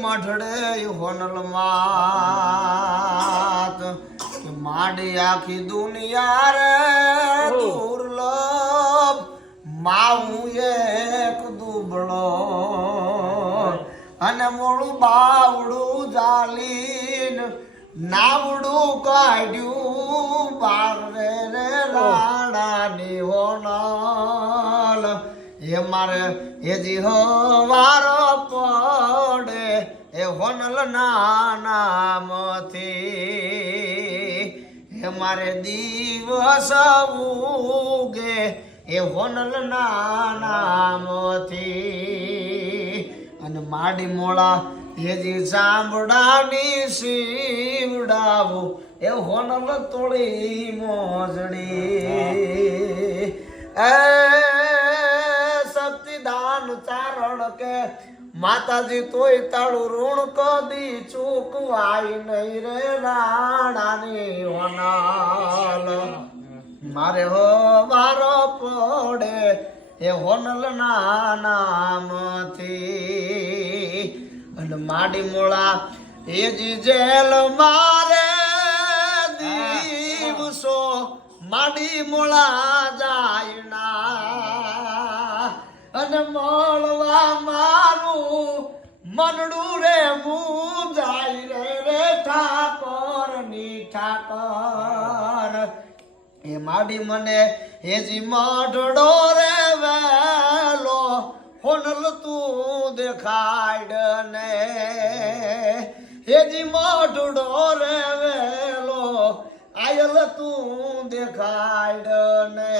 મઢડે હોનલ માત માડી આખી દુનિયા રે દુર્લભ માવું એક દુબળો અને મોળું બાવડું જાલીન નાવડું કાઢ્યું બાર રે રાણાની હોનલ એ મારે એ જી હવારો પડે એ હોનલ ના નામથી એ મારે દિવસ ઉગે એ હોનલ ના નામથી અને માડી મોળા એ જી ચામડાની શીવડાવું એ હોનલ તોડી મોજડી એ સતીદાન ચારણ કે માતાજી તોય તાળું ઋણ કદી ચૂકવાય નહીં રે રાણાની હોનલ મારે હો વારો પડે એ હોનલ ના નામથી અને માડી મોળા એ જી જેલ મારે દિવસો માડી મોળા જાય ના અને મળવા મારું મનડું રે મું જાય રે ઠાકોર ની ઠાકોર એ માડી મને હેજી મઢડો રે વેલો હોનલ તું દેખાડ ને હેજી મઢડો રે વેલો આયલ તું દેખાડ ને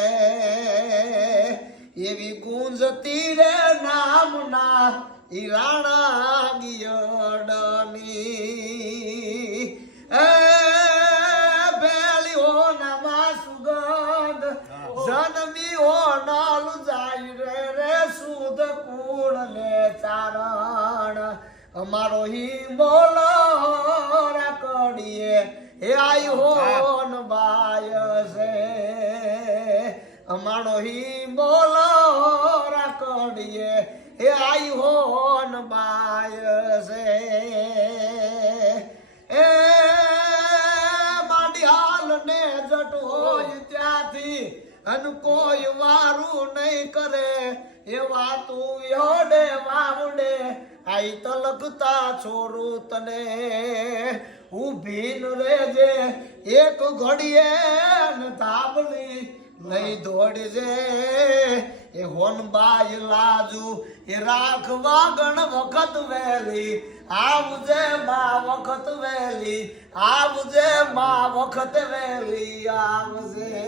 એવી ગુંજતી રે નામના ઈ રાણા ગિયડની એ બેલી હો નમા સુગંધ જન્મી હો નાલ જાય રે સુધ કુળ ને ચારણ અમારો હિંબોલ કડીએ એ આઈ હોન બાય છે અમારો હિંબોલ કડીએ એ આઈ હોન બાય છે એ માડી હાલ ને જટ હોય ત્યાંથી અને કોઈ વારું નહીં કરે એવા તું યોડે વાવડે આઈ તલકતા છોરું તને ઊભી રેજે એક ઘડીએ ને ધાબલી લઈ દોડજે એ હોનબાઈ લાજુ એ રાખવા ગણ વખત વેલી આવજે મા વખત વેલી આવજે મા વખત વેલી આવજે